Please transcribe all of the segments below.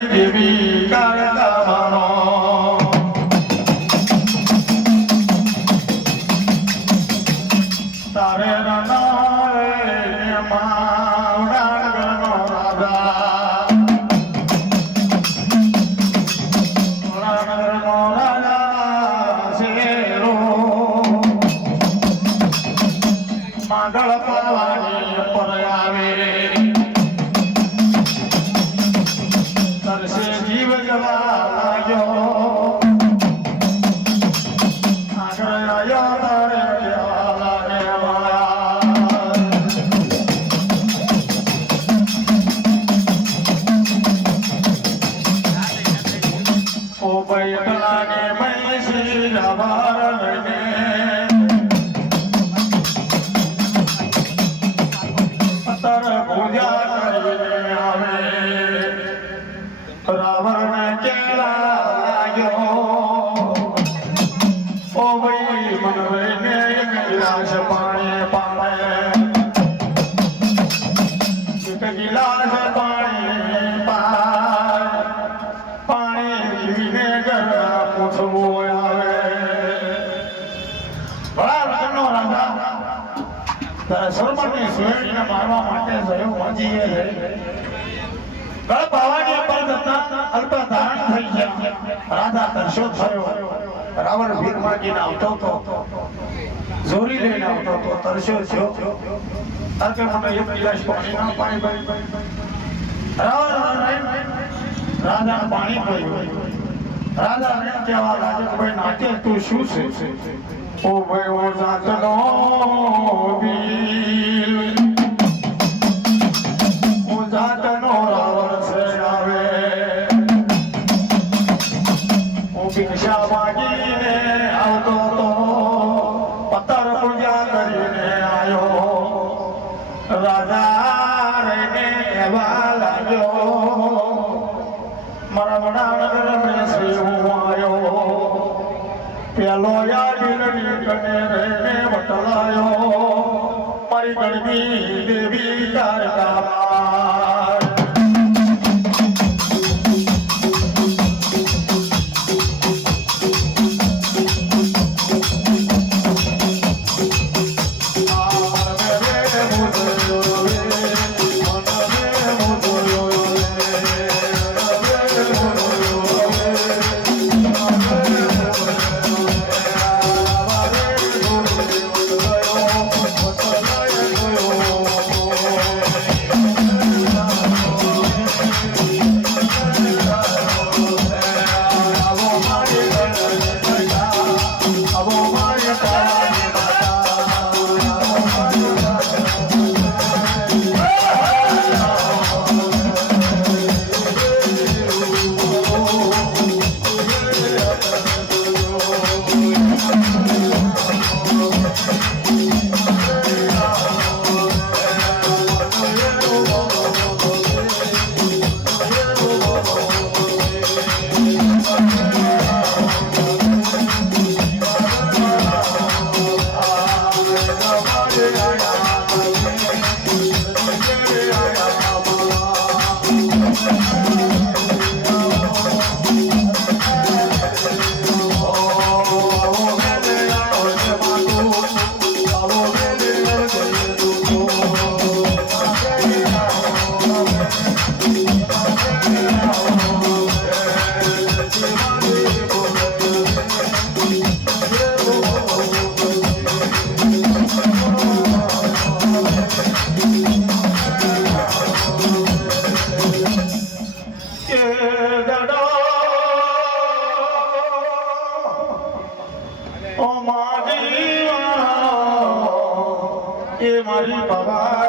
દેવી કારકાનો તારે રનાય માવડાનો રાજા રાણગરનો રાજા શેરો માંગળ પાવાની પર આવે तरसे जीव जवा लाग्यो आगर आयो तारे केवा लागे माया ओ बैठला ने मैसी रवार ने तर पूजा करने आवे रावण केला लाग्यो ओ वही मनवे ने गिलास पाणी पावे एक गिलास पाणी पाय पाणी पीने जरा पूछवो आवे बड़ा राजनो राजा तारा सरमणની સુવેણીને મારવા માટે જયો વાજીએ છે ગળ પાવાની પર જતા અલ્પ ધારણ થઈ ગયા રાધા તરસ્યો થયો રાવણ વીર માગીને આવતો તો જોરી લઈને આવતો તો તરસ્યો થયો તાકે મને એક ગિલાસ પાણી ના પાણી રાજા પાણી પીયું રાજા ને કહેવા લાગે ભાઈ નાતે તું શું છે ઓ ભાઈ ઓ જાતનો બીલ ઓ જાતનો ભિક્ષા માગીને આવતો તો પત્તર પૂજા કરીને આવ્યો રાજા રહીને કહેવા લાગ્યો મારા વડાનગર મેં શ્રી હું આવ્યો પેલો યાદીની કને રહીને વટલાયો મારી ગણવી દેવી કારકામાં એ મારી બાબા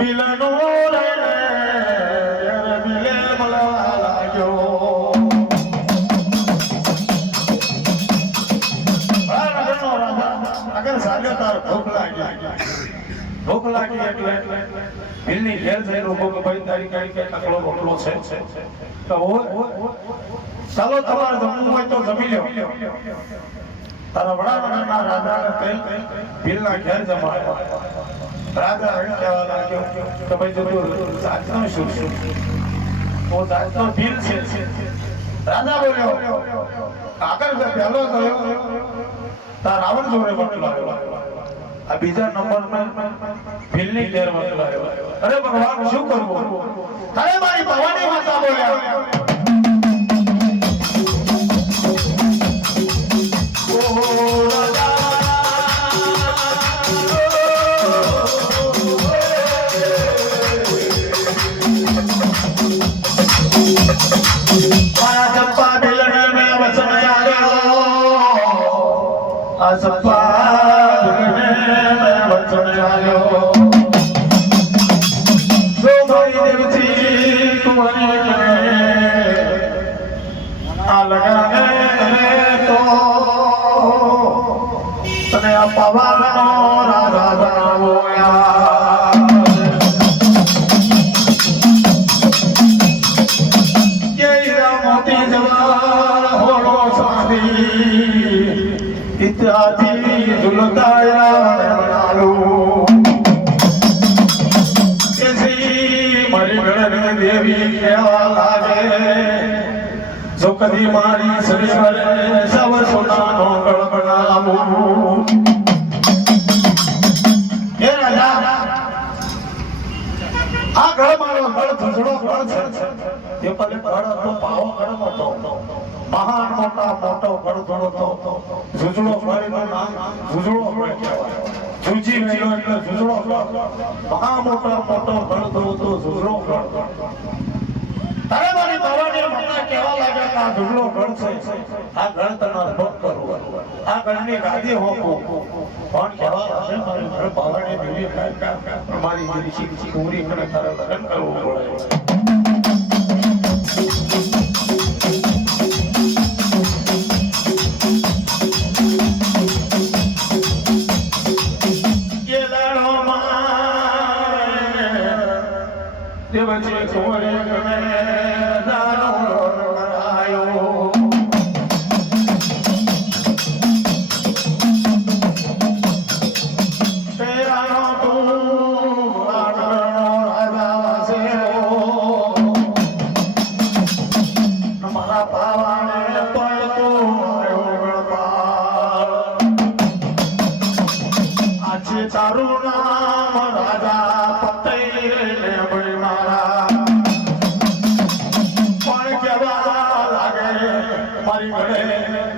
બિલનો રે બિલે ભીલની ઘેર જઈને ઉભો કે ભાઈ તારી કઈ કઈ આકલો રોટલો છે તો ચાલો તમારે જમવું હોય તો જમી લો તારા વડાના રાજાને કઈ ભીલના ઘેર જમાડ્યા રાજા એમ કહેવા લાગ્યો કે ભાઈ જો તું જાતનો શું છું તો જાતનો ભીલ છે રાજા બોલ્યો આગળ જે પહેલો થયો તા રાવણ જોડે બદલાયો આ બીજા નંબરમાં ભીલની ઘેર બદલાયો અરે ભગવાન શું કરવું અરે મારી ભવાની માતા બોલ્યા પવનો રાજા બનાવોયા કેરા મોતી જવાન હોળો સાદી ઇત્યાદિ ઝુલતાયા બનાલો એસી મારી ગળને દેવી કહેવા લાગે જો કદી મારી શરીર સવ સોનાનો ગળ બનાવું આ ગળ મારો ગળ ધૂસડો ગળ છે તે પલે ગળ હતો પાવો ગળ મોટો મહાન મોટો ગળ ધોળો તો ધૂસડો ગળનું નામ ધૂસડો ગળ કહેવાય ધૂજી ગયો એટલે ધૂસડો ગળ મહા મોટો ગળ ધોળો તો ધૂસડો ગળ તારે મારી બાવાની માતા કહેવા લાગે કે આ ધૂસડો ગળ છે આ ગળ તને અર્પણ કરું આ ગળની ગાદી હોપું કોણ કહેવા લાગે મારી ગળ બાવાની દેવી કાકા મારી જીરી પૂરી કરે તારે લગ્ન કરવું પડે દેવજી છોરે ગમે દાનો કરાયો તેરાનો તું આનનો રાજા છે મારા પાવાને પડતો આવ્યો ગણપાલ આજે તારું નામ રાજા પતૈને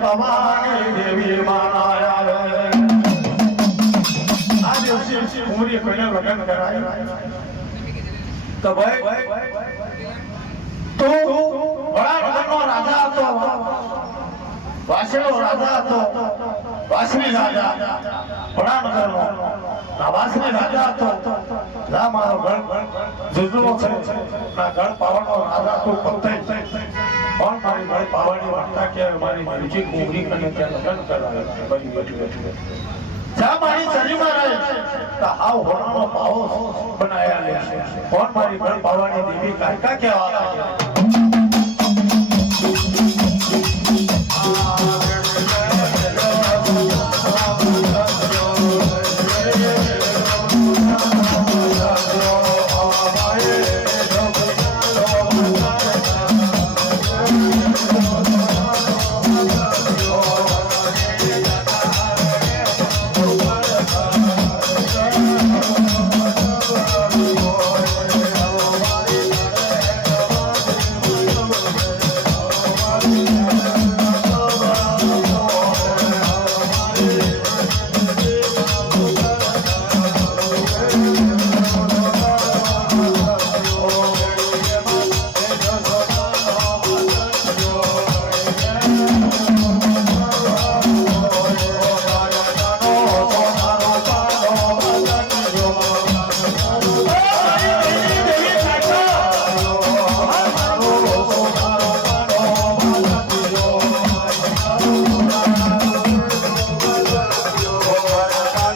ભવાની દેવી માયા આ દિવસે પૂરી કોઈને લગ્ન કરાય તો ભાઈ તું વડાનો રાજા હતો વાસણો રાજા હતો વાસણી રાજા વડાનગરનો આ વાસણી રાજા હતો જા મારો ઘર જુદો છે ના ઘર પાવનો રાજા તું પતઈ કોણ મારી ભાઈ પાવાની વાર્તા કે મારી બીજી કુંવરી કને ત્યાં લગ્ન કરાવે બધી બેઠી જા મારી શરીરમાં રહે તો હાવ હોણાનો પાવો બનાયા લે કોણ મારી ભાઈ પાવાની દેવી કાયકા કહેવા લાગે